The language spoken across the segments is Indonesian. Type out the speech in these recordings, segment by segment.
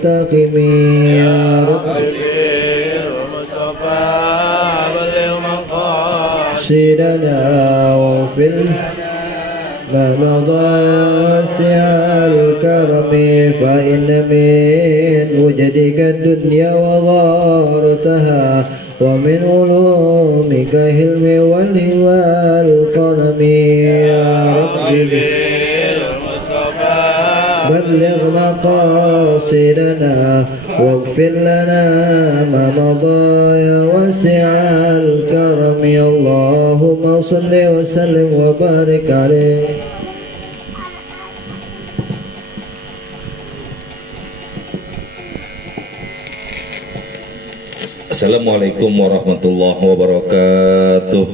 منتقم يا رب سيدنا واغفر ما مضى واسع الكرم فإن من وجدك الدنيا وغارتها ومن علومك العلم والهم والقلم يا رب بلغ مقاصدنا واغفر لنا ما مضى يا واسع الكرم اللهم صل وسلم وبارك عليه. Assalamualaikum warahmatullahi wabarakatuh.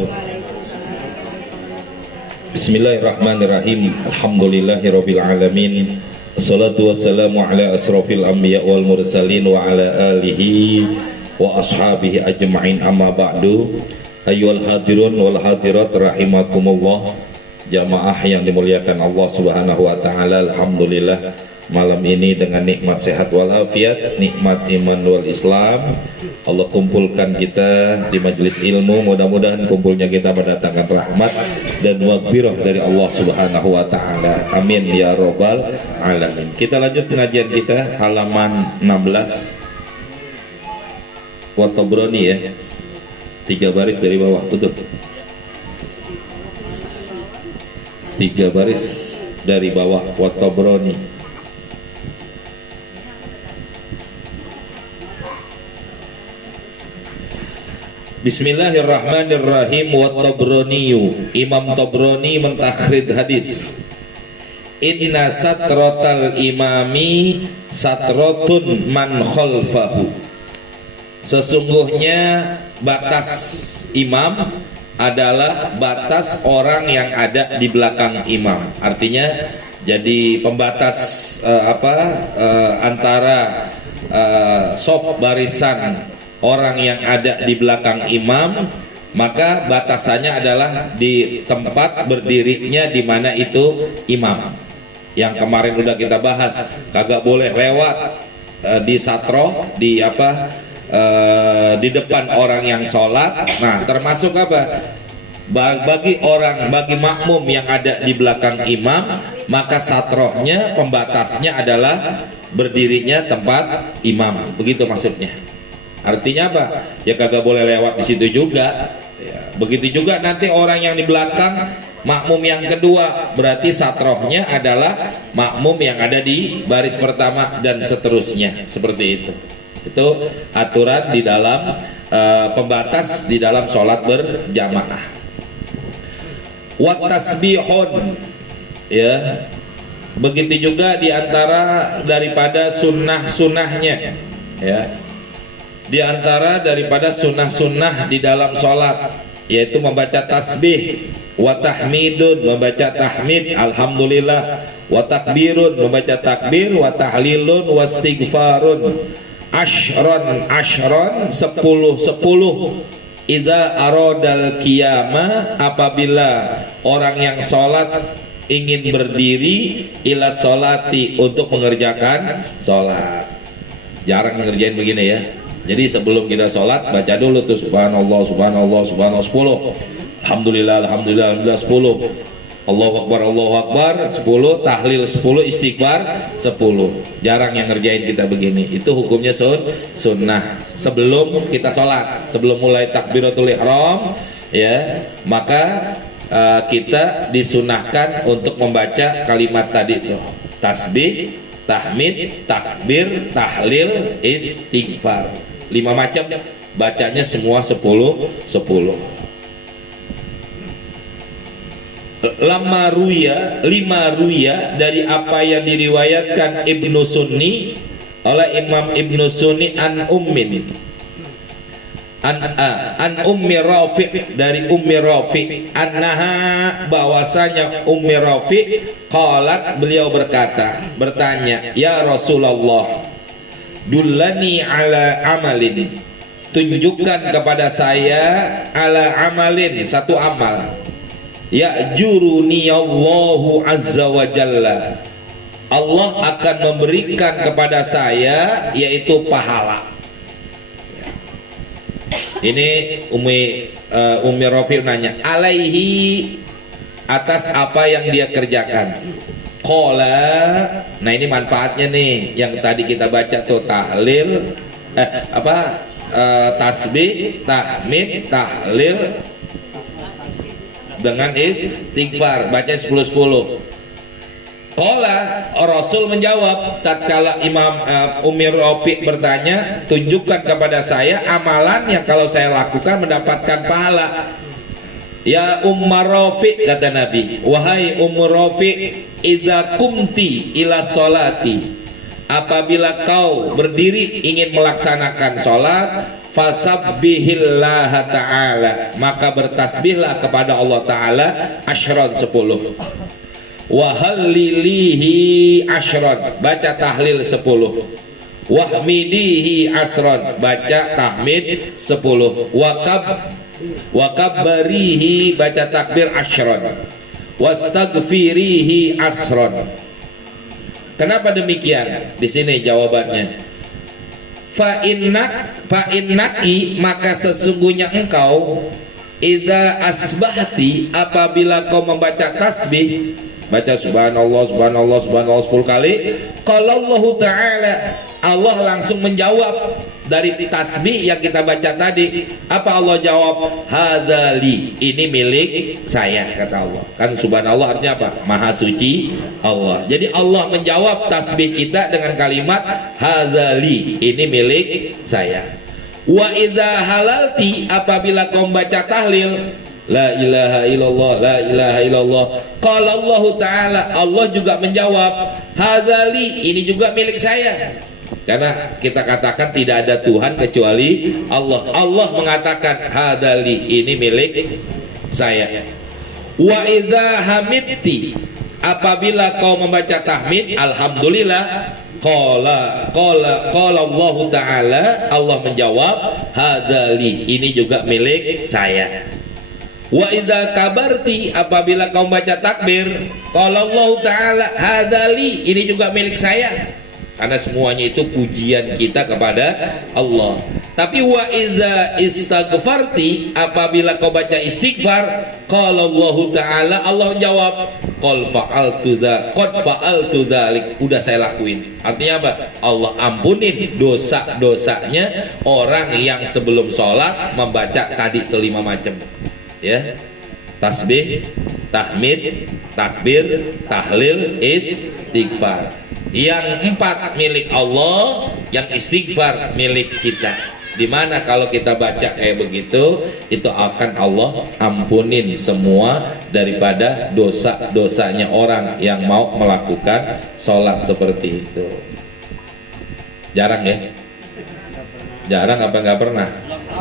Bismillahirrahmanirrahim. Alhamdulillahirabbil alamin. Assalatu wassalamu ala asrofil anbiya wal mursalin wa ala alihi wa ashabihi ajma'in amma ba'du. Ayyuhal hadirun wal hadirat rahimakumullah. Jamaah yang dimuliakan Allah Subhanahu wa taala, alhamdulillah malam ini dengan nikmat sehat walafiat, nikmat iman wal Islam, Allah kumpulkan kita di majelis ilmu. Mudah-mudahan kumpulnya kita mendatangkan rahmat dan maghfirah dari Allah Subhanahu wa taala. Amin ya rabbal alamin. Kita lanjut pengajian kita halaman 16 Wa Tabrani ya. 3 baris dari bawah, betul. 3 baris dari bawah Wa Tabrani. Bismillahirrahmanirrahim. Wa Tabraniyu, Imam Tabrani mentakhrid hadis. Inna satratal imami satratun man khalfahu. Sesungguhnya batas imam adalah batas orang yang ada di belakang imam. Artinya jadi pembatas antara soft barisan orang yang ada di belakang imam, maka batasannya adalah di tempat berdirinya di mana itu imam. Yang kemarin udah kita bahas, kagak boleh lewat di satro, di di depan orang yang sholat. Nah, termasuk apa? Bagi makmum yang ada di belakang imam, maka satrohnya, pembatasnya adalah berdirinya tempat imam. Begitu maksudnya. Artinya apa? Ya kagak boleh lewat di situ juga. Ya, begitu juga nanti orang yang di belakang, makmum yang kedua, berarti satrohnya adalah makmum yang ada di baris pertama dan seterusnya. Seperti itu. Itu aturan di dalam pembatas di dalam sholat berjamaah. Wa tasbihun, ya. Begitu juga di antara daripada sunnah-sunnahnya, ya. Di antara daripada sunnah-sunnah di dalam sholat, yaitu membaca tasbih, wa tahmidun, membaca tahmid alhamdulillah, wa takbirun, membaca takbir, wa tahlilun, wa istighfarun, ashron 10 idza aradal qiyama, apabila orang yang sholat ingin berdiri, ila sholati, untuk mengerjakan sholat. Jarang ngerjain begini ya. Jadi sebelum kita sholat, baca dulu tuh subhanallah, subhanallah, subhanallah 10, alhamdulillah, alhamdulillah, alhamdulillah 10, Allahu akbar 10, tahlil 10, istighfar 10. Jarang yang ngerjain kita begini. Itu hukumnya sunnah. Sebelum kita sholat, sebelum mulai takbiratul ihram, ya, maka kita disunahkan untuk membaca kalimat tadi tuh, tasbih, tahmid, takbir, tahlil, istighfar. 5 macam, bacanya semua 10. Lima ruya dari apa yang diriwayatkan Ibnu Sunni oleh Imam Ibnu Sunni an Ummi Rafi', dari Ummi Rafi', annaha, bahwasanya Ummi Rafi' qalat, beliau bertanya, ya Rasulullah, dullani ala amalin, tunjukkan kepada saya, ala amalin, satu amal, ya juruni Allahu azza wa jalla, Allah akan memberikan kepada saya yaitu pahala. Ini Umi Rafi nanya, alaihi, atas apa yang dia kerjakan. Qala, nah ini manfaatnya nih yang tadi kita baca tuh, tahlil tasbih, tahmid, tahlil dengan istighfar, baca 10-10. Qala, Rasul menjawab tatkala Imam Umi Rafi bertanya, tunjukkan kepada saya amalan yang kalau saya lakukan mendapatkan pahala. Ya Ummar Rafi, kata Nabi, wahai Ummur Rafi, idza kumti ila sholati, apabila kau berdiri ingin melaksanakan sholat, fasabbihillah ta'ala, maka bertasbihlah kepada Allah Ta'ala asyran 10, wahallilihi asyran, baca tahlil 10, wahmidihi asron, baca tahmid 10, wakabbarihi, baca takbir asyron, wastagfirihi asron. Kenapa demikian? Di sini jawabannya. Fa innaki, maka sesungguhnya engkau, idza asbahti, apabila kau membaca tasbih, baca subhanallah subhanallah subhanallah 10 kali, qalallahu ta'ala, Allah langsung menjawab dari tasbih yang kita baca tadi. Apa Allah jawab? Hadzali, ini milik saya, kata Allah. Kan subhanallah artinya apa? Maha suci Allah. Jadi Allah menjawab tasbih kita dengan kalimat hadzali, ini milik saya. Wa idza halalti, apabila kau membaca tahlil, la ilaha illallah, la ilaha illallah, qala Allah Ta'ala, Allah juga menjawab hadzali, ini juga milik saya. Karena kita katakan tidak ada Tuhan kecuali Allah. Allah mengatakan hadzali, ini milik saya. Wa idza hamidti, apabila kau membaca tahmid, alhamdulillah, qala Allah Ta'ala, Allah menjawab hadzali, ini juga milik saya. Wa idza kabarti, apabila kau baca takbir, qala Allah Ta'ala hadzali, ini juga milik saya. Karena semuanya itu pujian kita kepada Allah. Tapi wa idza istaghfarti, apabila kau baca istighfar, qala Allah Ta'ala, Allah jawab qad fa'altu dzalik, udah saya lakuin. Artinya apa? Allah ampunin dosa-dosanya orang yang sebelum sholat membaca tadi 5 macam, ya, tasbih, tahmid, takbir, tahlil, istighfar. Yang 4 milik Allah, yang istighfar milik kita. Dimana kalau kita baca kayak begitu, itu akan Allah ampunin semua daripada dosa-dosanya orang yang mau melakukan sholat seperti itu. Jarang ya? Jarang apa nggak pernah?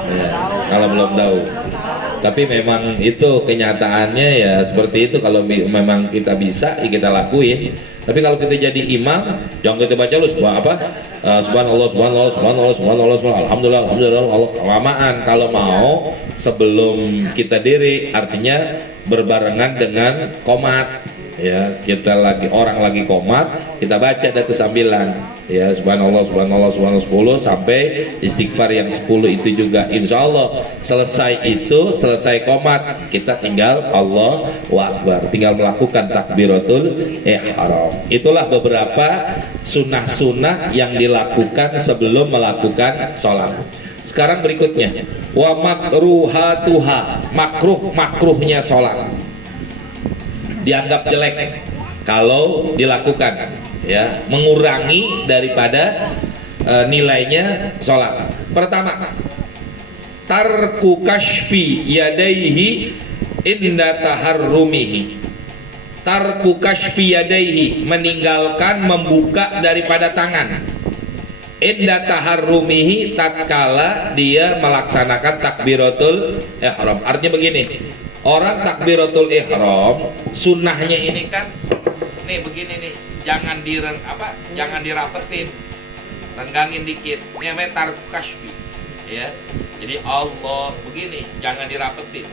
Ya, kalau belum tahu. Tapi memang itu kenyataannya ya seperti itu. Kalau memang kita bisa, ya kita lakuin. Tapi kalau kita jadi imam, jangan kita baca lu subhanallah subhanallah subhanallah subhanallah subhanallah alhamdulillah alhamdulillah Allah, kelamaan. Kalau mau sebelum kita diri, artinya berbarengan dengan qomat, ya, kita orang lagi qomat, kita baca datu sambilan, ya, subhanallah subhanallah subhanallah 10 sampai istighfar yang 10 itu juga. Insya Allah selesai qomat, kita tinggal Allahu Akbar, tinggal melakukan takbiratul ihram. Itulah beberapa sunnah-sunnah yang dilakukan sebelum melakukan sholat. Sekarang berikutnya, wa makruhatuha, makruhnya sholat, dianggap jelek kalau dilakukan, ya, mengurangi daripada nilainya sholat. Pertama, tarku kashfi yadaihi inda taharrumihi. Tarku kashfi yadaihi, meninggalkan membuka daripada tangan, inda taharrumihi, tatkala dia melaksanakan takbiratul ihram. Artinya begini, orang takbiratul ihram sunnahnya ini kan nih begini nih, jangan dirapetin, renggangin dikit, ini namanya tarku kashfi, ya. Jadi Allah begini, jangan dirapetin,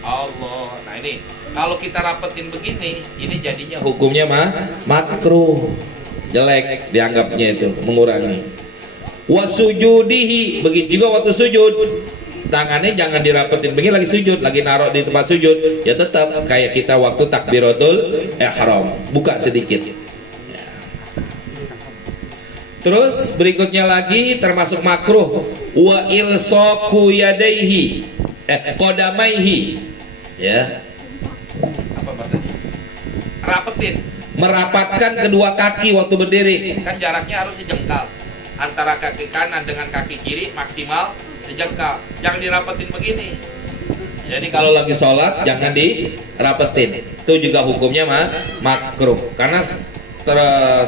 Allah. Nah ini kalau kita rapetin begini, ini jadinya hukumnya makruh, jelek dianggapnya itu, mengurangi. Wasujudihi, begitu juga waktu sujud, tangannya jangan dirapetin begini lagi sujud, lagi naruh di tempat sujud, ya tetap kayak kita waktu takbiratul ihram, buka sedikit. Terus berikutnya lagi termasuk makruh wa ilsaqu yadaihi qadamaihi, ya. Apa maksudnya? Rapetin, merapatkan kedua kaki waktu berdiri. Kan jaraknya harus sejengkal antara kaki kanan dengan kaki kiri, maksimal sejengkal. Jangan dirapetin begini. Jadi kalau lagi sholat jangan dirapetin. Itu juga hukumnya makruh karena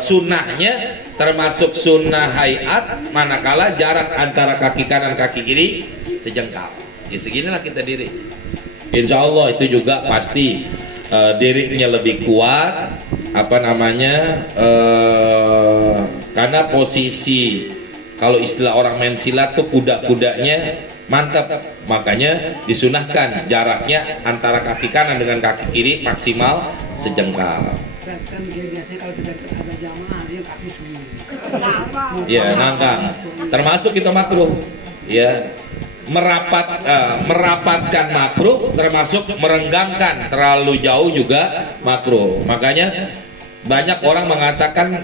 sunnahnya termasuk sunnah hayat manakala jarak antara kaki kanan kaki kiri sejengkal. Ya seginilah kita diri. Insya Allah itu juga pasti dirinya lebih kuat, apa namanya, karena posisi kalau istilah orang main silat tuh kuda-kudanya mantap, makanya disunahkan jaraknya antara kaki kanan dengan kaki kiri maksimal sejengkal. Kan biasanya kalau kita ada jamaah dia kaki segini. Ya ngangkang, termasuk kita makruh, ya. Merapatkan makruh, termasuk merenggangkan terlalu jauh juga makruh. Makanya banyak orang mengatakan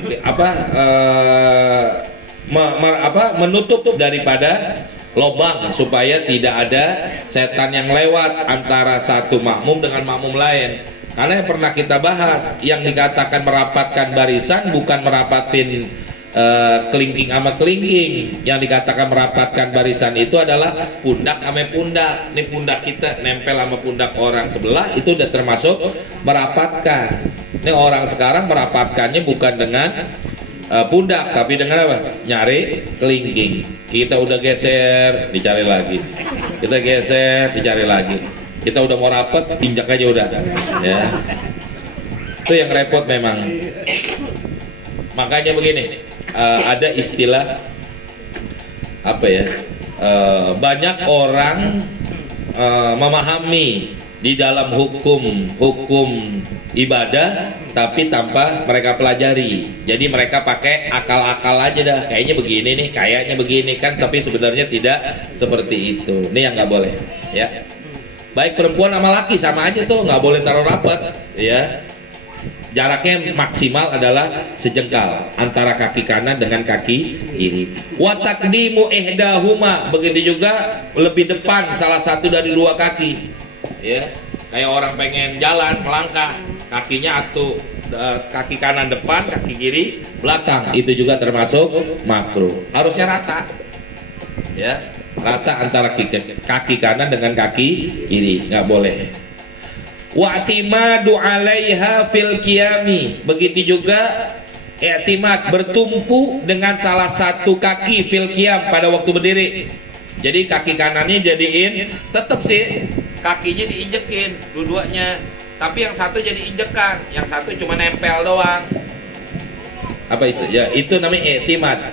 menutup daripada lubang supaya tidak ada setan yang lewat antara satu makmum dengan makmum lain. Karena yang pernah kita bahas, yang dikatakan merapatkan barisan bukan merapatin kelingking sama kelingking. Yang dikatakan merapatkan barisan itu adalah pundak sama pundak. Ini pundak kita nempel sama pundak orang sebelah, itu udah termasuk merapatkan. Ini orang sekarang merapatkannya bukan dengan pundak, tapi dengan apa? Nyari kelingking. Kita udah geser, dicari lagi. Kita geser, dicari lagi. Kita udah mau rapet, injak aja udah. Ya. Itu yang repot memang. Makanya begini. Ada istilah apa ya, banyak orang memahami di dalam hukum ibadah tapi tanpa mereka pelajari. Jadi mereka pakai akal-akal aja dah, kayaknya begini nih, kayaknya begini kan, tapi sebenarnya tidak seperti itu. Ini yang nggak boleh, ya. Baik perempuan sama laki sama aja tuh, nggak boleh taruh rapat, ya. Jaraknya maksimal adalah sejengkal antara kaki kanan dengan kaki kiri. Wa taqdimu ihdahuma, begitu juga lebih depan salah satu dari dua kaki. Ya, kayak orang pengen jalan melangkah, kakinya atau kaki kanan depan, kaki kiri belakang, itu juga termasuk makruh. Harusnya rata. Ya, rata antara kaki kanan dengan kaki kiri, nggak boleh. Wa'timadu 'alaiha fil qiyami, begitu juga i'timad, bertumpu dengan salah satu kaki fil qiyam pada waktu berdiri. Jadi kaki kanannya jadiin, tetap sih kakinya diinjekin dua-duanya, tapi yang satu jadi injekan, yang satu cuma nempel doang. Apa istilah? Ya, itu namanya i'timad.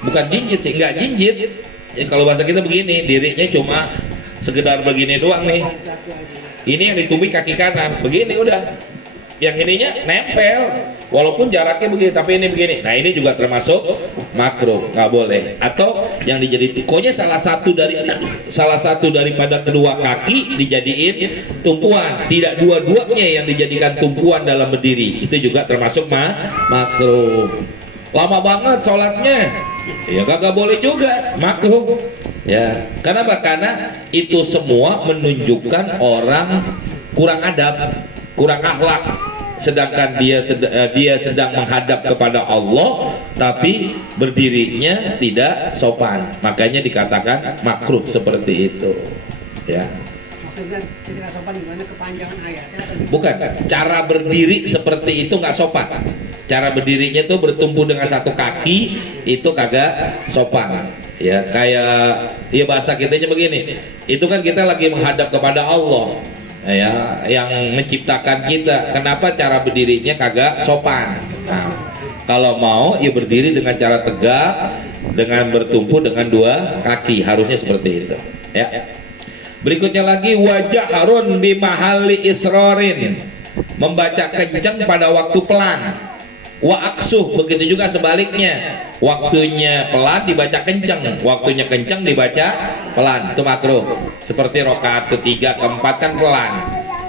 Bukan jinjit sih, enggak jinjit. Ya, kalau bahasa kita begini, dirinya cuma sekedar begini doang nih. Ini yang ditumbuhi kaki kanan, begini udah. Yang ininya nempel, walaupun jaraknya begini, tapi ini begini. Nah ini juga termasuk makruh, nggak boleh. Atau yang dijadi, pokoknya salah satu daripada kedua kaki dijadiin tumpuan, tidak dua-duanya yang dijadikan tumpuan dalam berdiri. Itu juga termasuk makruh. Lama banget sholatnya, ya kagak boleh juga, makruh. Ya, kenapa? Karena itu semua menunjukkan orang kurang adab, kurang akhlak. Sedangkan dia sedang menghadap kepada Allah, tapi berdirinya tidak sopan. Makanya dikatakan makruh seperti itu. Ya. Maksudnya tidak sopan gimana, kepanjangan ayatnya? Bukan, cara berdiri seperti itu nggak sopan. Cara berdirinya tuh bertumpu dengan satu kaki, itu kagak sopan. Ya, kayak ya bahasa kitanya begini, itu kan kita lagi menghadap kepada Allah, ya, yang menciptakan kita. Kenapa cara berdirinya kagak sopan? Nah, kalau mau ya berdiri dengan cara tegak, dengan bertumpu dengan dua kaki, harusnya seperti itu, ya. Berikutnya lagi wajah harun bimahali isrorin, membaca kencang pada waktu pelan. Wa aksuh, begitu juga sebaliknya, waktunya pelan dibaca kencang, waktunya kencang dibaca pelan, itu makruh. Seperti rakaat ketiga keempat kan pelan,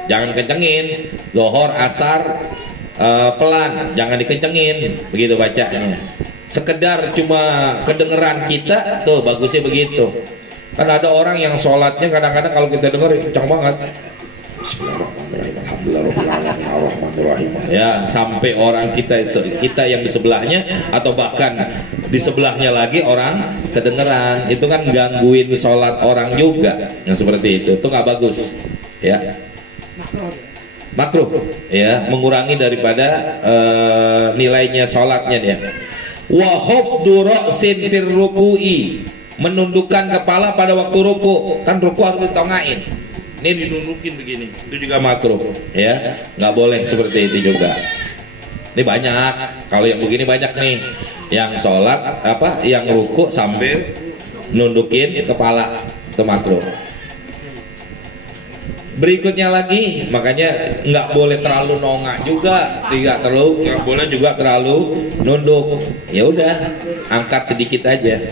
jangan kencengin. Zuhur asar pelan, jangan dikencengin, begitu bacanya. Sekedar cuma kedengeran kita tuh bagusnya begitu. Kan ada orang yang sholatnya kadang-kadang kalau kita dengar kencang banget, Bismillahirrahmanirrahim, Alhamdulillahirrahmanirrahim, Ar-Rahmanirrahim. Ya, sampai orang kita yang di sebelahnya atau bahkan di sebelahnya lagi orang kedengeran, itu kan gangguin sholat orang juga. Yang seperti itu nggak bagus, ya. Makruh, ya, mengurangi daripada nilainya sholatnya dia. Wa khafdu ra'sin fir ruku'i, menundukkan kepala pada waktu ruku. Kan ruku harus ditongain, ini dinundukin begini, itu juga makruh, ya, nggak boleh seperti itu juga. Ini banyak, kalau yang begini banyak nih, yang sholat yang ruku sambil nundukin kepala, itu makruh. Berikutnya lagi, makanya nggak boleh terlalu nongak juga, nggak boleh juga terlalu nunduk. Ya udah, angkat sedikit aja.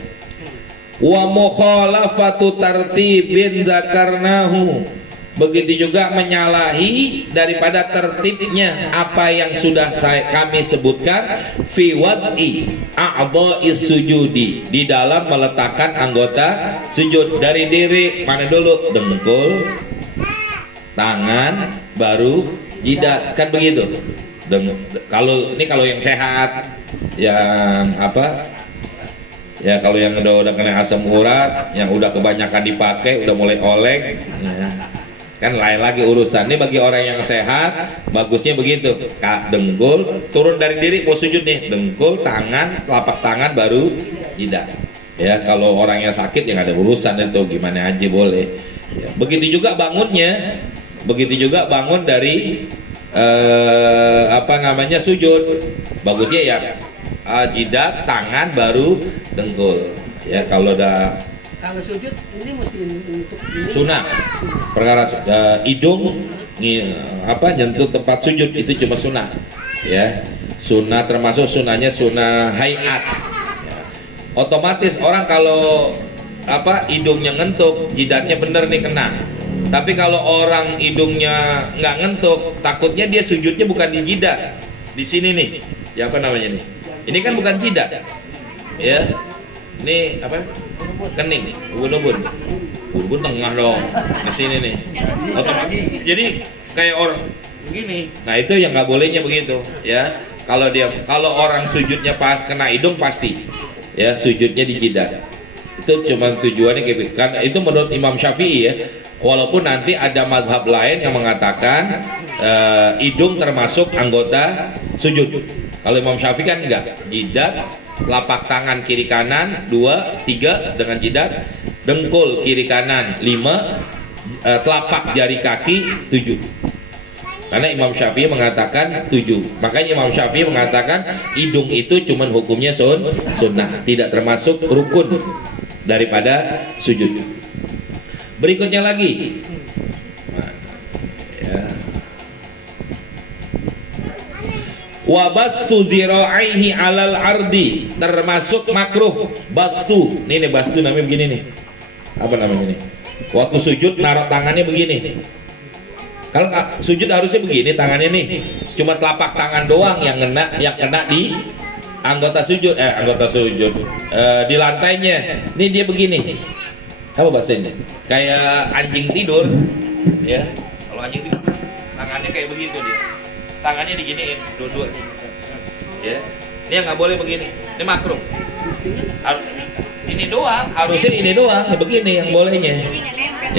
Wa mukhalafatu tartibin zakarnahu, begitu juga menyalahi daripada tertibnya apa yang sudah kami sebutkan, fi wad'i a'dha'is sujudi, di dalam meletakkan anggota sujud. Dari diri mana dulu? Dengkul, tangan, baru jidat, kan begitu. Kalau yang sehat, yang ya, kalau yang udah kena asam urat, yang udah kebanyakan dipakai, udah mulai oleng, ya, kan lain lagi urusan. Ini bagi orang yang sehat, bagusnya begitu. Dengkul, turun dari diri, mau sujud nih, dengkul, tangan, telapak tangan, baru jidat. Ya, kalau orang yang sakit yang ada urusan itu gimana aja boleh. Ya, begitu juga bangunnya, begitu juga bangun dari sujud, bagusnya ya jidat, tangan, baru dengkul. Ya, kalau sujud ini mesti untuk sunnah, perkara hidung nyentuh tempat sujud itu cuma sunnah, ya. Sunnah termasuk sunnahnya sunnah hayat, ya. Otomatis orang kalau hidungnya ngentuk, jidatnya bener nih kena. Tapi kalau orang hidungnya nggak ngentuk, takutnya dia sujudnya bukan di jidat, di sini nih, ya namanya nih. Ini kan bukan jidat, ya. Ini kening, ubun tengah dong, di sini nih. Otomatis jadi kayak orang begini. Nah, itu yang nggak bolehnya begitu, ya. Kalau orang sujudnya pas kena hidung pasti, ya, sujudnya di jidat. Itu cuma tujuannya kayak gitu. Kan itu menurut Imam Syafi'i, ya. Walaupun nanti ada mazhab lain yang mengatakan hidung termasuk anggota sujud. Kalau Imam Syafi'i kan enggak, jidat, telapak tangan kiri kanan 2, 3 dengan jidat, dengkul kiri kanan 5, telapak jari kaki 7. Karena Imam Syafi'i mengatakan 7. Makanya Imam Syafi'i mengatakan hidung itu cuman hukumnya sunnah, tidak termasuk rukun daripada sujud. Berikutnya lagi, wa bastu dhira'ihi 'alal ardi, termasuk makruh bastu. Nih bastu namanya begini nih. Apa namanya nih? Waktu sujud naruh tangannya begini. Kalau sujud harusnya begini tangannya nih. Cuma telapak tangan doang yang kena di anggota sujud, di lantainya. Nih dia begini. Apa bahasanya? Kayak anjing tidur, ya. Kalau anjing tidur tangannya kayak begitu dia. Tangannya diginiin dua-duanya, ya. Ini yang nggak boleh begini, ini makruh. Ini doang, harusnya ini doang, ya begini yang bolehnya,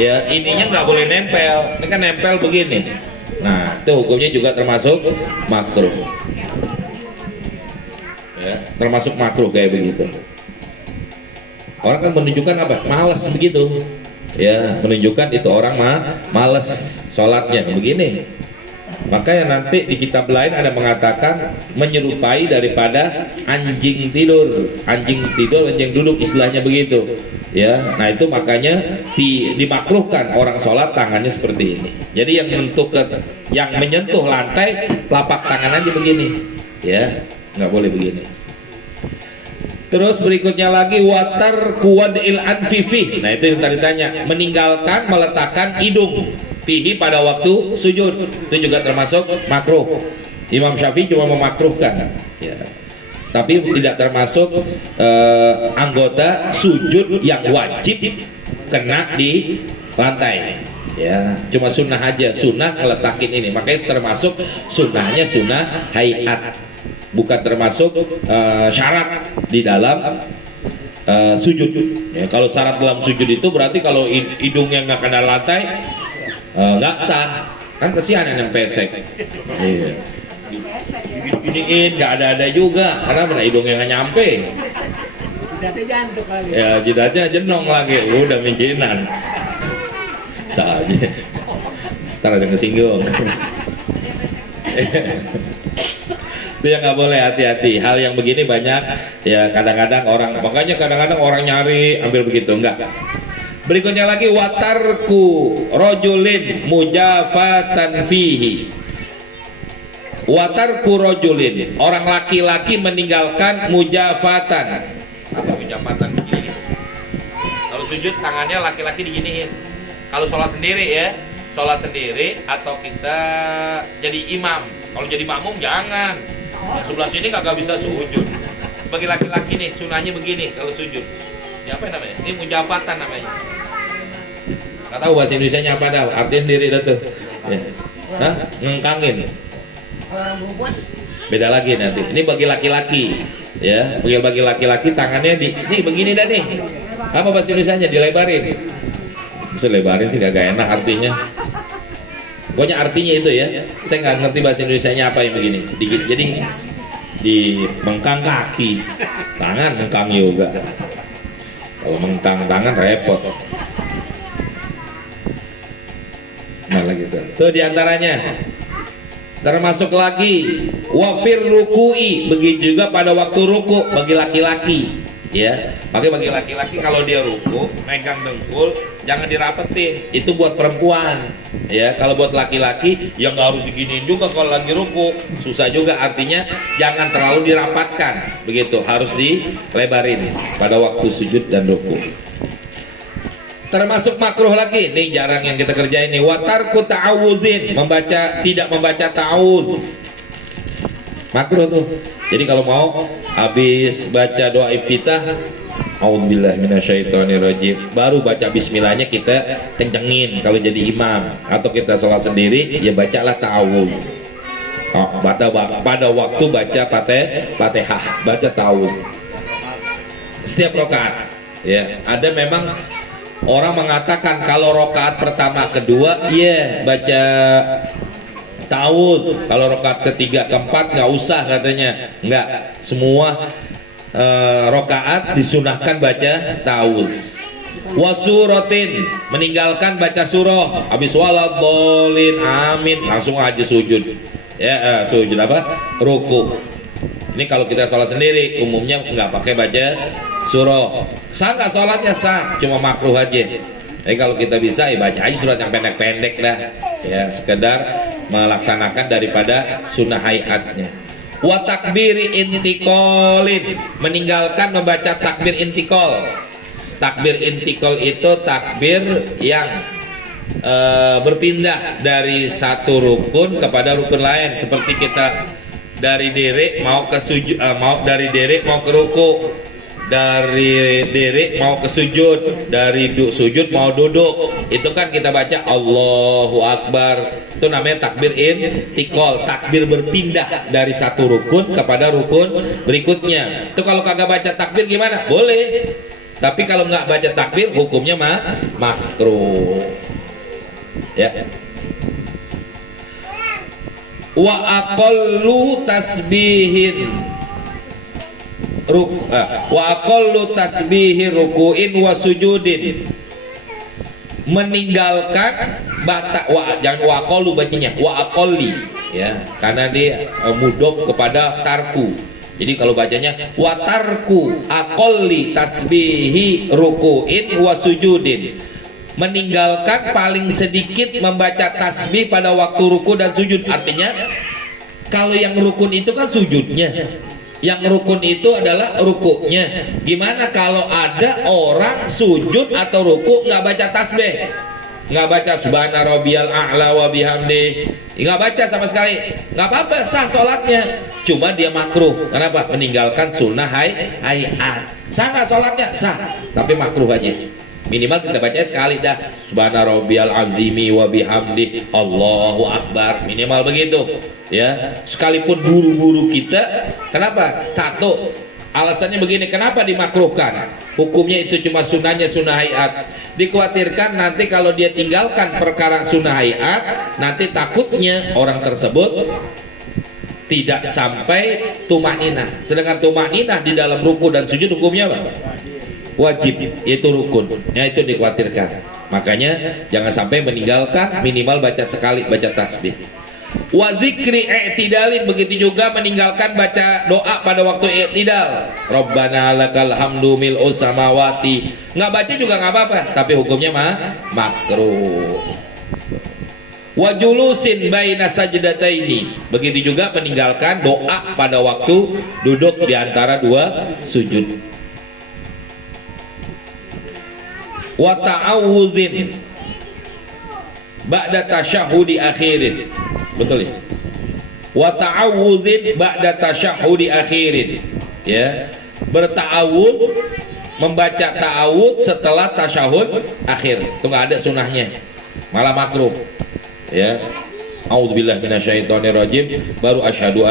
ya. Ininya nggak boleh nempel, ini kan nempel begini. Nah, itu hukumnya juga termasuk makruh, ya, termasuk makruh kayak begitu. Orang kan menunjukkan apa? Malas begitu, ya, menunjukkan itu orang malas sholatnya begini. Makanya nanti di kitab lain ada mengatakan menyerupai daripada anjing tidur, anjing duduk, istilahnya begitu. ya. Nah itu makanya dimakruhkan orang sholat tangannya seperti ini. Jadi yang menyentuh lantai telapak tangan aja begini, ya, nggak boleh begini. Terus berikutnya lagi watar kuwadil anfifi. Nah itu yang tadi tanya, meninggalkan meletakkan hidung fihi pada waktu sujud, itu juga termasuk makruh. Imam Syafi'i cuma memakruhkan, ya. Tapi tidak termasuk anggota sujud yang wajib kena di lantai, ya. Cuma sunnah aja, sunnah ngeletakin ini, makanya termasuk sunnahnya sunnah hayat, bukan termasuk syarat di dalam sujud, ya. Kalau syarat dalam sujud itu berarti kalau hidungnya nggak kena lantai nggak sah, kan kesian yang pesek, iya. Giniin nggak ada juga karena mana hidungnya nggak nyampe, Jidatnya jantung kali. ya jidatnya jenong lagi, udah mikinan saja, ntar ada kesinggung. Itu yang nggak boleh, hati-hati. Hal yang begini banyak, ya kadang-kadang orang, makanya kadang-kadang orang nyari ambil begitu, enggak. Berikutnya lagi watarku rojulin mujafatan fihi. Watarku rojulin, orang laki-laki meninggalkan mujafatan. Apa mujafatan? Begini. Kalau sujud tangannya laki-laki diginiin. Kalau sholat sendiri ya, sholat sendiri atau kita jadi imam. Kalau jadi makmum jangan. Yang sebelah sini kagak bisa sujud. Bagi laki-laki nih sunahnya begini kalau sujud. Ini apa namanya? Ini mujafatan namanya. Gak tahu bahasa Indonesianya apa dah. Artinya diri dah tuh. Ya. Hah? Ngengkangin. Kalau orang perempuan Beda lagi nanti. Ini bagi laki-laki. Ya, bagi laki-laki tangannya ini begini dah nih. Apa bahasa Indonesianya? Dilebarin. Bisa lebarin sih kagak enak artinya. Pokoknya artinya itu ya. Saya nggak ngerti bahasa Indonesianya apa yang begini. Jadi di mengkang kaki, tangan mengkang juga. Kalau mengkang tangan repot. Malah gitu. Tuh diantaranya. Termasuk lagi wafir ruku'i, begitu juga pada waktu ruku bagi laki-laki, ya. Bagi laki-laki kalau dia ruku megang dengkul jangan dirapetin, itu buat perempuan, ya. Kalau buat laki-laki ya nggak harus diginiin juga kalau lagi ruku, susah juga, artinya jangan terlalu dirapatkan, begitu, harus dilebarin pada waktu sujud dan ruku. Termasuk makruh lagi, nih jarang yang kita kerjain nih, watarku ta'awudzin, tidak membaca ta'awudz, makruh tuh. Jadi kalau mau habis baca doa iftitah, a'udzubillahi minasyaitonirrajim, baru baca bismillahnya kita kencengin kalau jadi imam, atau kita sholat sendiri ya bacalah ta'awudz. Pada waktu baca Fatihah, baca ta'awudz setiap rakaat, ya. Ada memang orang mengatakan kalau rakaat pertama kedua ya baca ta'awudz, kalau rakaat ketiga keempat nggak usah katanya. Nggak, semua rakaat disunahkan baca ta'awudz. Wasuratin, meninggalkan baca surah, habis waladhdallin amin langsung aja sujud, ya. Sujud apa? Ruku. Ini kalau kita sholat sendiri umumnya nggak pakai baca surah. Sah nggak sholatnya? Sah, cuma makruh aja. Kalau kita bisa ya baca aja surat yang pendek-pendek dah, ya, sekedar melaksanakan daripada sunnah hayatnya. Wa takbiri intiqolin, meninggalkan membaca takbir intiqol. Takbir intiqol itu takbir yang berpindah dari satu rukun kepada rukun lain, seperti kita dari diri mau ke sujud, dari diri mau ke ruku, dari diri mau ke sujud, dari sujud mau duduk, itu kan kita baca Allahu Akbar, itu namanya takbir intiqol, takbir berpindah dari satu rukun kepada rukun berikutnya. Itu kalau kagak baca takbir gimana? Boleh, tapi kalau nggak baca takbir hukumnya makruh, ya. Wa aqallu tasbihin wa aqallu tasbihi ruku'in wa sujudin, meninggalkan jangan wa aqallu bacanya, wa aqalli, ya, karena dia mudhof kepada tarku. Jadi kalau bacanya watarku aqalli tasbihi ruku'in wa sujudin, meninggalkan paling sedikit membaca tasbih pada waktu ruku dan sujud. Artinya kalau yang rukun itu kan sujudnya, yang rukun itu adalah rukuknya. Gimana kalau ada orang sujud atau ruku nggak baca tasbih, nggak baca subhana rabbiyal a'la wa bihamdi, nggak baca sama sekali, nggak apa-apa, sah sholatnya. Cuma dia makruh. Kenapa? Meninggalkan sunnah hayat. Sah nggak sholatnya? Sah, tapi makruh aja. Minimal kita baca sekali dah, subhana rabbiyal azimi wa bihamdi, Allahu akbar, minimal begitu ya. Sekalipun guru-guru kita, kenapa? Satu, alasannya begini, kenapa dimakruhkan? Hukumnya itu cuma sunnahnya sunnah hayat. Dikhawatirkan nanti kalau dia tinggalkan perkara sunnah hayat, nanti takutnya orang tersebut tidak sampai tumakninah. Sedangkan tumakninah di dalam ruku dan sujud hukumnya apa? Wajib, yaitu rukun. Ya, itu dikhawatirkan. Makanya jangan sampai meninggalkan, minimal baca sekali baca tasbih. Wa dzikri i'tidalin, begitu juga meninggalkan baca doa pada waktu i'tidal. Rabbana lakal hamdu mil'us samawati. Nggak baca juga nggak apa-apa, tapi hukumnya makruh. Wa julusin baina sajdataini, begitu juga meninggalkan doa pada waktu duduk di antara dua sujud. Wa ta'awudzin ba'da tasyahudi akhirin, betul ya? Wa ta'awudzin ba'da tasyahudi akhirin, ya, berta'awudz, membaca ta'awudz setelah tasyahud akhir. Itu nggak ada sunahnya, malah makruh. Ya, auzubillah minasyaitonir rajim, baru asyhadu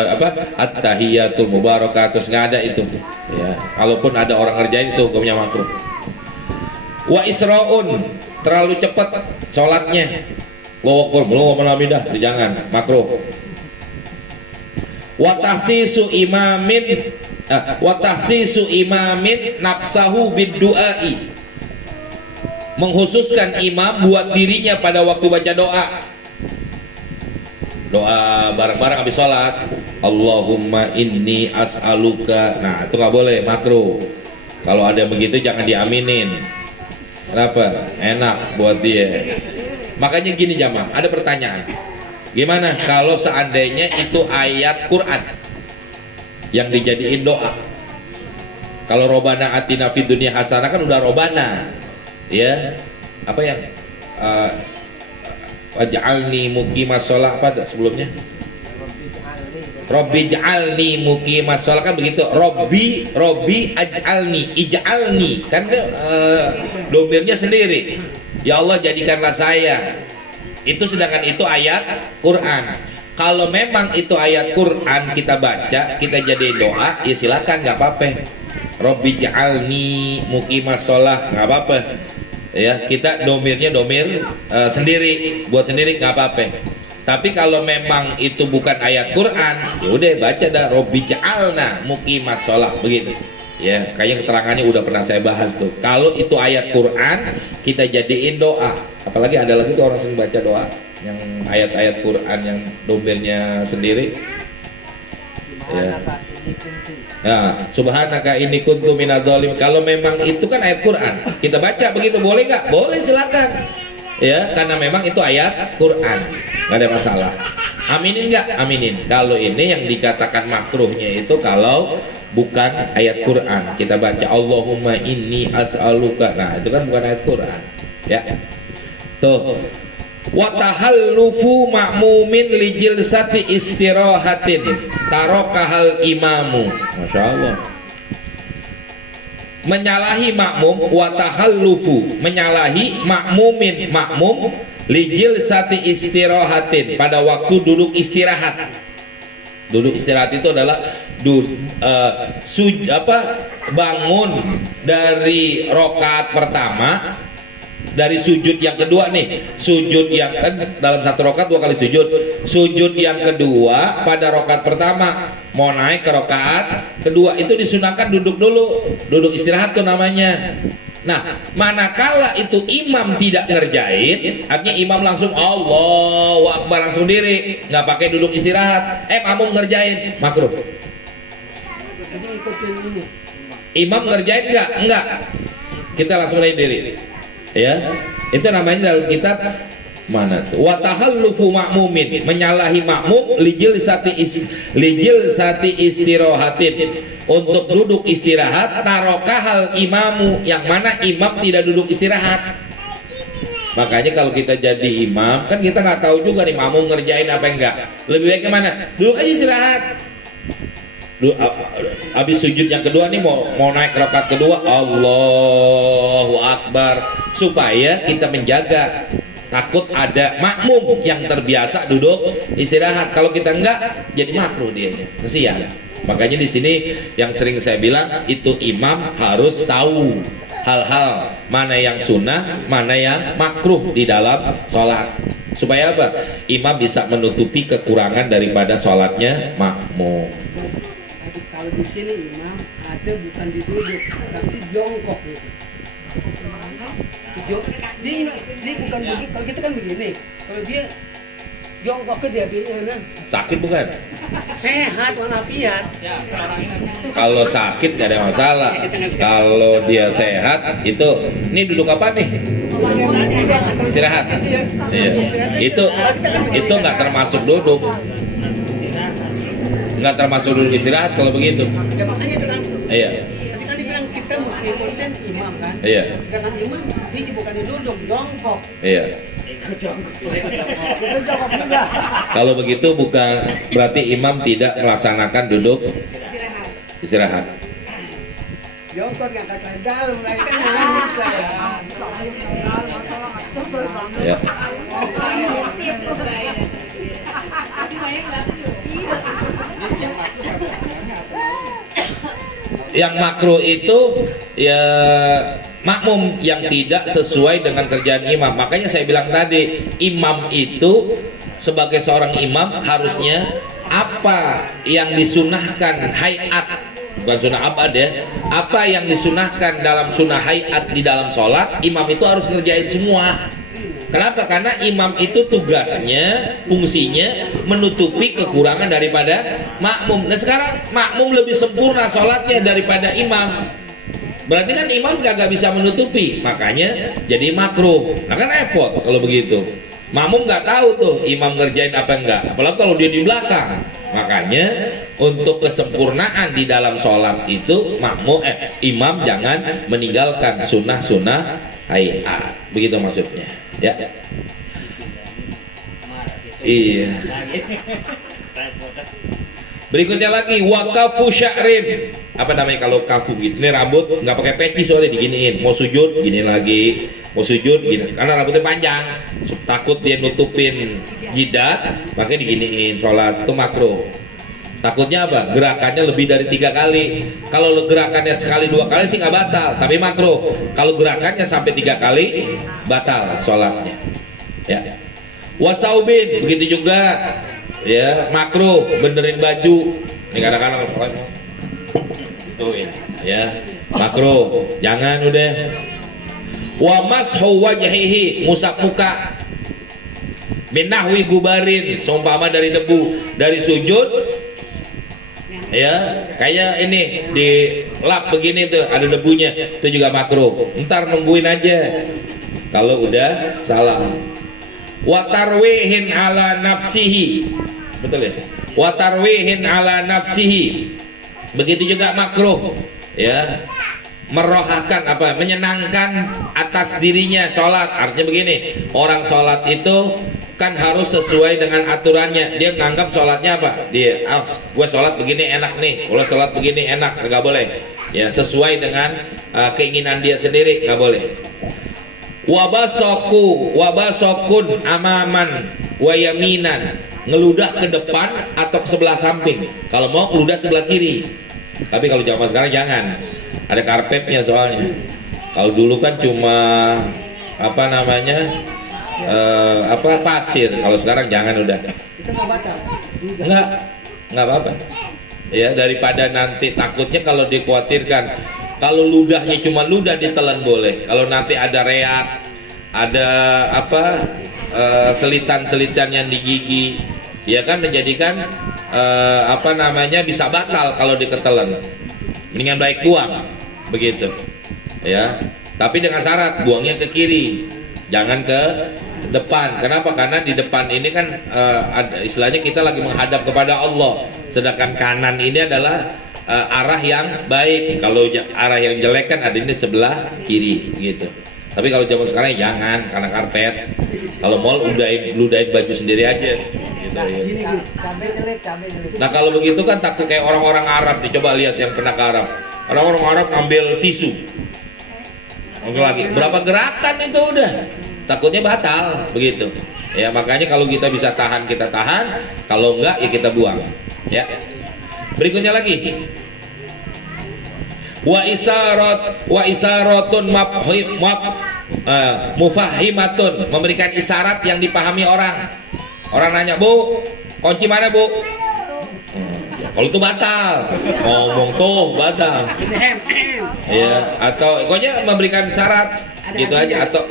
at-tahiyatul mubarakatuh, nggak ada itu ya. Kalaupun ada orang ngerjain itu hukumnya makruh. Wa israun, terlalu cepat sholatnya, Allahu akbar belum ngomong hamidah, jangan, makruh. Wa tahsisu imamin nafsahu bid-du'ai, mengkhususkan imam buat dirinya pada waktu baca doa. Doa bareng-bareng habis sholat, Allahumma inni as'aluka. Nah, itu nggak boleh, makruh. Kalau ada begitu jangan diaminin. Kenapa? Enak buat dia. Makanya gini jamaah, ada pertanyaan, gimana kalau seandainya itu ayat Quran yang dijadiin doa? Kalau robana atina fid dunya hasanah kan udah robana, ya. Apa yang waj'alni muqimas shalah, apa sebelumnya? Robbi ij'alni muqimas shalah, kan begitu. Robbi ij'alni kan domirnya sendiri. Ya Allah jadikanlah saya. Itu sedangkan itu ayat Quran. Kalau memang itu ayat Quran kita baca, kita jadi doa, ya silakan, nggak apa-apa. Robbi ij'alni muqimas shalah, nggak apa-apa. Ya, kita domirnya domir sendiri, buat sendiri nggak apa-apa. Tapi kalau memang itu bukan ayat Quran, ya udah baca dah Robbi ja'alna muqimas shalah, begitu. Ya, kayaknya keterangannya udah pernah saya bahas tuh. Kalau itu ayat Quran, kita jadiin doa. Apalagi ada lagi tuh orang sering baca doa yang ayat-ayat Quran yang domirnya sendiri. Ya. Nah, subhanaka inni kuntu minadzalim. Kalau memang itu kan ayat Quran, kita baca begitu, boleh nggak? Boleh, silakan. Ya, karena memang itu ayat Quran, nggak ada masalah. Aminin nggak? Aminin. Kalau ini yang dikatakan makruhnya itu kalau bukan ayat Quran, kita baca Allahumma inni as'aluka. Nah, itu kan bukan ayat Quran. Ya. Tuh. Wa tahallufu ma'mumin li jilsati istirahatin tarokahal imamu. Masya Allah. Menyalahi makmum, wa tahallufu, menyalahi makmum li jilsati istirahatin, pada waktu duduk istirahat. Duduk istirahat itu adalah bangun dari rokaat pertama, dari sujud yang kedua nih, sujud yang kan dalam satu rokaat 2 kali sujud yang kedua pada rokaat pertama mau naik ke rokaat kedua itu disunahkan duduk dulu, duduk istirahat tuh namanya. Nah, manakala itu imam tidak ngerjain, artinya imam langsung Allahu Akbar langsung diri, nggak pakai duduk istirahat, makmum ngerjain, makruh. ikutin ini. Imam ngerjain nggak? Enggak. Kita langsung naik diri. Ya, itu namanya dalam kitab mana tuh? Wa tahallufu ma'mumin, menyalahi makmum lijil sati istirahatin, untuk duduk istirahat, tarokahal imamu, yang mana imam tidak duduk istirahat. Makanya kalau kita jadi imam kan kita nggak tahu juga nih makmum ngerjain apa enggak. Lebih baik kemana? Duduk aja istirahat. Habis sujud yang kedua nih mau naik rakaat kedua, Allahu Akbar, supaya kita menjaga, takut ada makmum yang terbiasa duduk istirahat. Kalau kita enggak, jadi makruh dia, kesian. Makanya di sini yang sering saya bilang itu imam harus tahu hal-hal mana yang sunnah, mana yang makruh di dalam sholat, supaya apa? Imam bisa menutupi kekurangan daripada sholatnya makmum. Kalau di sini imam ada bukan diduduk, tapi jongkok gitu. Dia bukan begini. Kalau kita kan begini. Kalau dia jongkok ke dia begini. Sakit bukan? Sehat walafiat. Kalau sakit gak ada masalah. Kalau dia sehat, ini duduk apa nih? Istirahat. Iya. Itu nggak termasuk duduk. Nggak termasuk duduk istirahat kalau begitu. Ya makanya itu kan. Iya. Tadi kan dibilang kita mesti ikutin imam kan. Iya. Sedangkan imam dia bukan duduk, jongkok. Iya. Kalau begitu bukan berarti imam tidak melaksanakan duduk istirahat. Jongkok yang kata dalam mereka kan jangan bisa ya. Ya. Yang makruh itu ya makmum yang tidak sesuai dengan kerjaan imam. Makanya saya bilang tadi, imam itu sebagai seorang imam harusnya apa yang disunahkan hayat, bukan sunnah abad ya, apa yang disunahkan dalam sunnah hayat di dalam sholat, imam itu harus ngerjain semua. Kenapa? Karena imam itu tugasnya, fungsinya menutupi kekurangan daripada makmum. Nah sekarang makmum lebih sempurna sholatnya daripada imam. Berarti kan imam gak bisa menutupi, makanya jadi makruh. Nah kan repot kalau begitu. Makmum gak tahu tuh imam ngerjain apa enggak, apalagi kalau dia di belakang. Makanya untuk kesempurnaan di dalam sholat itu imam jangan meninggalkan sunnah-sunnah hayat. Begitu maksudnya. Ya. Iya. Berikutnya lagi wakafu sya'rin. Apa namanya kalau kafu gitu? Ini rambut nggak pakai peci soalnya diginiin. Mau sujud gini lagi, mau sujud gini. Karena rambutnya panjang, takut dia nutupin jidat, makanya diginiin. Sholat itu makruh. Takutnya apa? Gerakannya lebih dari 3 kali. Kalau gerakannya sekali 2 kali sih nggak batal, tapi makruh. Kalau gerakannya sampai 3 kali, batal sholatnya. Ya. Wasaubin begitu juga. Ya, makruh benerin baju. Ini kadang-kadang sholatnya ituin, ya makruh. Jangan udah. Wa mashu wajhihi, ngusap muka. Binahwi gubarin, seumpama dari debu, dari sujud. Ya, kayak ini di lap begini tuh ada debunya, itu juga makruh. Ntar nungguin aja. Kalau udah salam. Wa tarwihin ala nafsihi. Betul ya? Wa tarwihin ala nafsihi. Begitu juga makruh, ya. Merohakan apa? Menyenangkan atas dirinya sholat. Artinya begini, orang sholat itu kan harus sesuai dengan aturannya. Dia nganggap sholatnya apa? Dia, gue sholat begini enak nih. Kalau sholat begini enak, nggak boleh. Ya, sesuai dengan keinginan dia sendiri, nggak boleh. Wabasokun amaman wayaminan, ngeludah ke depan atau ke sebelah samping. Kalau mau ngeludah sebelah kiri. Tapi kalau zaman sekarang jangan. Ada karpetnya soalnya. Kalau dulu kan cuma apa namanya? Pasir. Kalau sekarang jangan udah. Itu nggak batal. Nggak apa-apa. Ya, daripada nanti takutnya kalau dikhawatirkan kalau ludahnya cuma ludah ditelan boleh. Kalau nanti ada reak, ada selitan-selitan yang di gigi, ya kan menjadikan bisa batal kalau diketelan. mendingan baik buang begitu ya, tapi dengan syarat buangnya ke kiri, jangan ke depan. Kenapa? Karena di depan ini kan istilahnya kita lagi menghadap kepada Allah, sedangkan kanan ini adalah arah yang baik. Kalau arah yang jelek kan ada di sebelah kiri gitu. Tapi kalau zaman sekarang jangan, karena karpet. Kalau mall ludahin baju sendiri aja gitu, ya. Nah kalau begitu kan takut kayak orang-orang Arab nih. Coba lihat yang pernah ke Arab, orang-orang Arab ngambil tisu, ngambil lagi berapa gerakan itu udah takutnya batal begitu ya. Makanya kalau kita bisa tahan, kita tahan, kalau enggak ya kita buang ya. Berikutnya lagi, wa isaratun mufahimatun, memberikan isyarat yang dipahami orang. Orang nanya, "Bu, kunci mana, Bu?" Kalau itu batal, ngomong tuh batal ya. Atau pokoknya memberikan syarat gitu aja, atau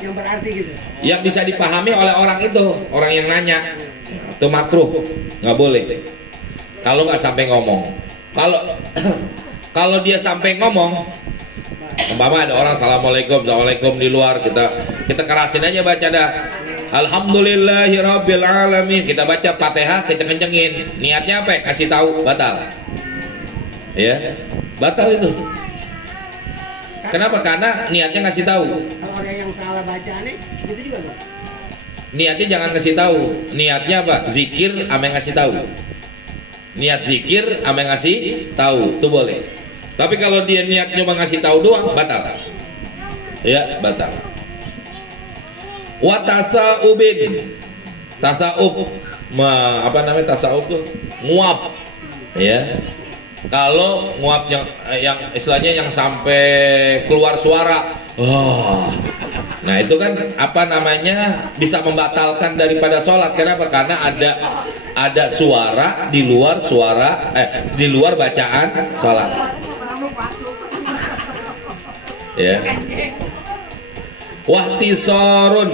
yang berarti gitu, yang bisa dipahami oleh orang itu, orang yang nanya. Itu makruh, nggak boleh kalau nggak sampai ngomong. Kalau dia sampai ngomong, umpama ada orang assalamualaikum di luar, kita kerasin aja baca dah alhamdulillahirabbil alamin, kita baca Fatihah kenceng-kencengin, niatnya apa? Kasih tahu, batal ya, batal itu. Kenapa? Karena niatnya ngasih tahu. Kalau orang yang salah bacaannya gitu juga dong. Niatnya jangan ngasih tahu, niatnya apa? Zikir ame ngasih tahu. Niat zikir ame ngasih tahu itu boleh. Tapi kalau dia niat cuma ngasih tahu doang, batal ya, batal. Wa tasaubin, tasaub, apa namanya tasaub tuh? Nguap ya. Kalau nguap yang istilahnya yang sampai keluar suara, nah itu kan apa namanya, bisa membatalkan daripada sholat. Kenapa? Karena ada suara di luar di luar bacaan sholat ya. Wahtisorun,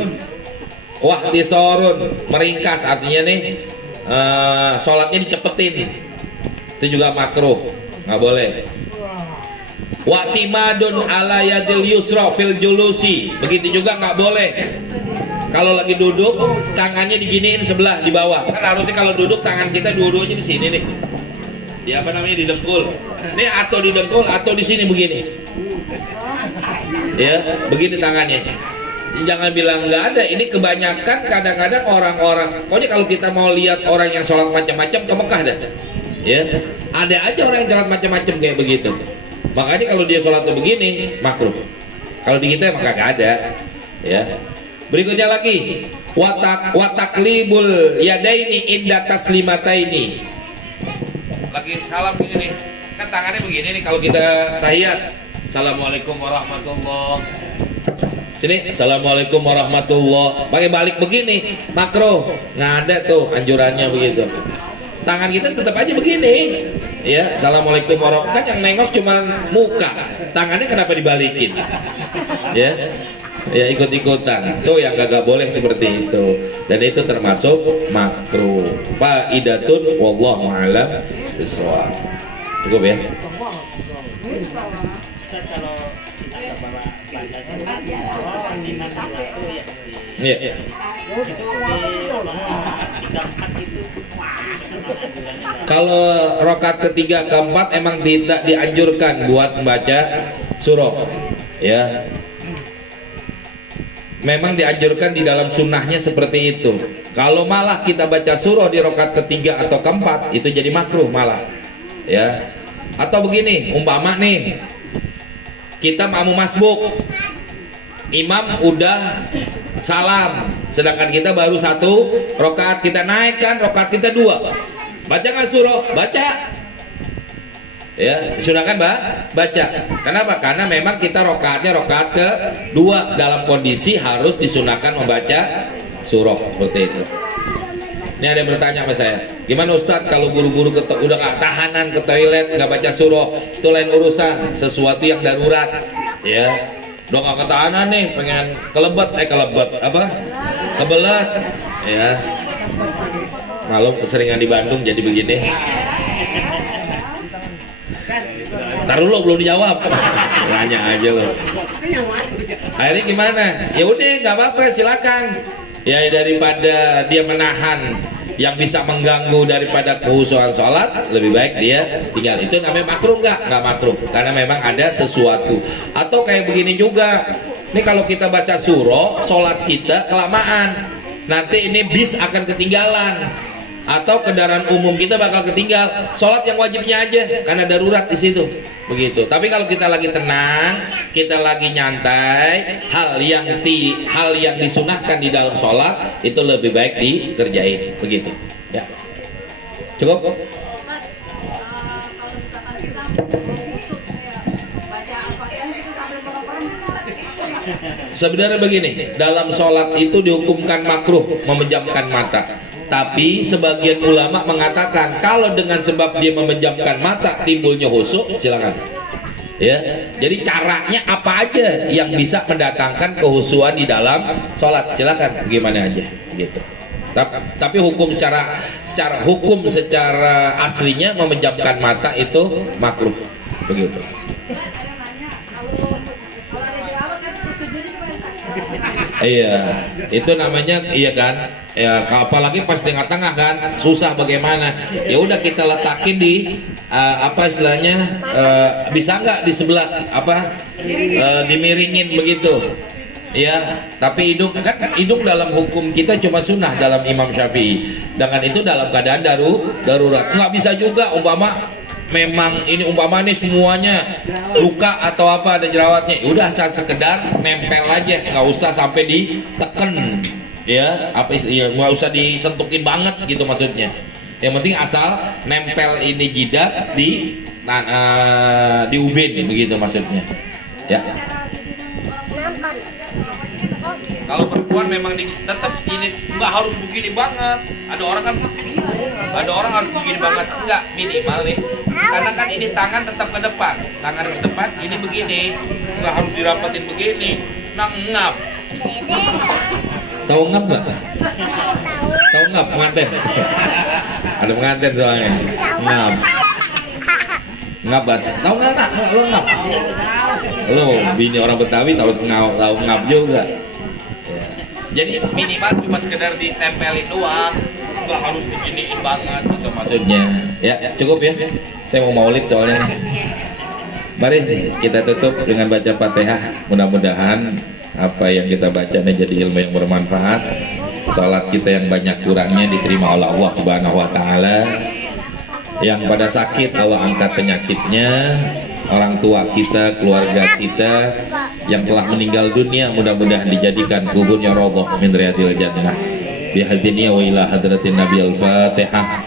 meringkas, artinya nih sholatnya dicepetin, itu juga makruh, nggak boleh. Wa'timadun ala yadil yusra fil julusi, begitu juga nggak boleh. Kalau lagi duduk tangannya diginiin sebelah di bawah, kan harusnya kalau duduk tangan kita dua-duanya di sini nih, di apa namanya, di dengkul nih, atau di dengkul atau di sini begini ya, begini tangannya. Jangan bilang nggak ada. Ini kebanyakan kadang-kadang orang-orang, pokoknya kalau kita mau lihat orang yang sholat macam-macam ke Mekah dah ya, ada aja orang yang sholat macam-macam kayak begitu. Makanya kalau dia sholat tuh begini makruh. Kalau di kita emang kagak ada ya. Berikutnya lagi, wataklibul yadaini inda taslimataini. Lagi salam begini nih, kan tangannya begini nih kalau kita tahiyat. Assalamualaikum warahmatullahi. Sini, assalamualaikum warahmatullahi. Pakai balik begini, makruh. Nggak ada tuh anjurannya begitu. Tangan kita tetap aja begini ya, assalamualaikum warahmatullahi. Kan yang nengok cuma muka, tangannya kenapa dibalikin ya? Ya ikut-ikutan tuh yang gak boleh seperti itu, dan itu termasuk makruh. Faidatun wallahu a'lam bishawab. Cukup ya. Kalau kita nggak bawa baca surah, imam itu ya Iya. itu di keempat itu. Kalau rokat ketiga keempat emang tidak dianjurkan buat membaca surah ya. Memang dianjurkan di dalam sunnahnya seperti itu. Kalau malah kita baca surah di rokat ketiga atau keempat, itu jadi makruh malah ya. Atau begini, umpama nih kita mau masbuk, imam udah salam, sedangkan kita baru satu rokaat, kita naikkan rokaat kita dua, baca nggak surah? Baca ya, sunahkan baca. Kenapa? Karena memang kita rokaatnya rokaat kedua, dalam kondisi harus disunahkan membaca surah seperti itu. Ini ada yang bertanya sama saya, gimana Ustadz kalau buru-buru udah nggak tahanan ke toilet nggak baca surah? Itu lain urusan, sesuatu yang darurat ya. Udah nggak ketahanan nih, pengen kebelet ya. Malam keseringan di Bandung jadi begini. Taruh lo belum dijawab. Nanya aja lo. Akhirnya gimana? Ya udah nggak apa-apa, silakan. Ya daripada dia menahan yang bisa mengganggu daripada kekhusyuan sholat, lebih baik dia tinggal. Itu namanya makruh nggak makruh, karena memang ada sesuatu. Atau kayak begini juga, ini kalau kita baca surah, sholat kita kelamaan, nanti ini bis akan ketinggalan, atau kendaraan umum kita bakal ketinggal. Sholat yang wajibnya aja, karena darurat di situ. Begitu. Tapi kalau kita lagi tenang, kita lagi nyantai, hal yang disunahkan di dalam sholat itu lebih baik dikerjain. Begitu. Ya. Cukup? Kalau misalkan kita kusuk kayak baca Al-Fatihah gitu sambil merem-merem. Sebenarnya begini, dalam sholat itu dihukumkan makruh memejamkan mata. Tapi sebagian ulama mengatakan kalau dengan sebab dia memejamkan mata timbulnya khusyuk, silakan. Ya, jadi caranya apa aja yang bisa mendatangkan kehusuan di dalam sholat, silakan, gimana aja, gitu. Tapi hukum secara aslinya memejamkan mata itu makruh, begitu. Ada yang nanya kalau ada jerawat kan sujud itu Pak. Iya, itu namanya iya kan. Ya, apalagi pas tengah-tengah kan susah bagaimana. Ya udah kita letakin di apa istilahnya, bisa nggak di sebelah apa, dimiringin begitu. Ya, tapi hidung kan, hidung dalam hukum kita cuma sunnah dalam Imam Syafi'i. Dengan itu dalam keadaan darurat. Nggak bisa juga umpama memang ini umpama nih semuanya luka atau apa ada jerawatnya, udah sekedar nempel aja, nggak usah sampai diteken, ya apa ya, nggak usah disentukin banget gitu maksudnya. Yang penting asal nempel ini jidat di ubin begitu maksudnya. Ya. Kalau perempuan memang tetap ini nggak harus begini banget. Ada orang harus begini banget, enggak, minimal nih. Karena kan ini tangan tetap ke depan, ini begini, nggak harus dirapetin begini. Nah, ngap. Tahu ngap nggak? Tahu ngap pengantin? Ada pengantin soalnya. Ngap. Ngap bahasa. Tahu nggak nak? Lo ngap? Lo bini orang Betawi tahu ngap juga. Jadi minimal cuma sekedar ditempelin doang, nggak harus diginiin banget itu maksudnya. Ya cukup ya, saya mau maulid soalnya nih. Mari kita tutup dengan baca Fatihah. Mudah-mudahan apa yang kita baca ini jadi ilmu yang bermanfaat. Salat kita yang banyak kurangnya diterima oleh Allah Subhanahu Wa Taala. Yang pada sakit Allah angkat penyakitnya. Orang tua kita, keluarga kita yang telah meninggal dunia mudah-mudahan dijadikan kuburnya raudhah min riyadil jannah. Bihadiniya wa ila hadratin Nabi al-Fatihah.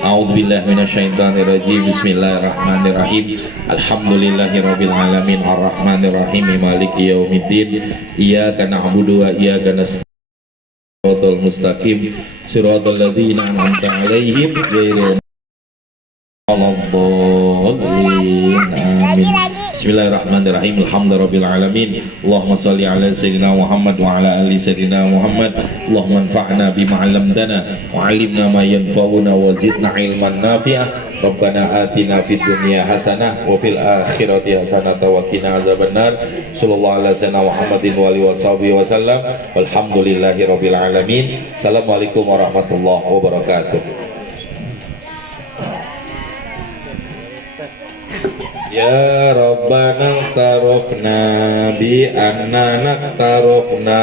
A'udzubillahi minasyaitonir rajim. Bismillahirrahmanirrahim. Alhamdulillahirabbil alamin arrahmanirrahim maliki yaumiddin. Iyyaka na'budu wa iyyaka nasta'in. Shiratal mustaqim shiratal ladzina an'amta 'alaihim ghairil Bismillahirrahmanirrahim. Alhamdulillahirabbil alamin. Allahumma shalli ala sayyidina Muhammad wa ala ali sayyidina Muhammad. Allahumma anfa'na bima 'allamtana wa 'allimna ma yanfa'una wa zidna 'ilman nafi'a. Rabbana atina fid dunya hasanah wa fil akhirati hasanah wa qina azabannar. Sallallahu ala sayyidina Muhammadin wa alihi washabihi wasallam. Walhamdulillahirabbil alamin. Assalamualaikum warahmatullahi wabarakatuh. Ya Rabbana tarafna bi anna tarafna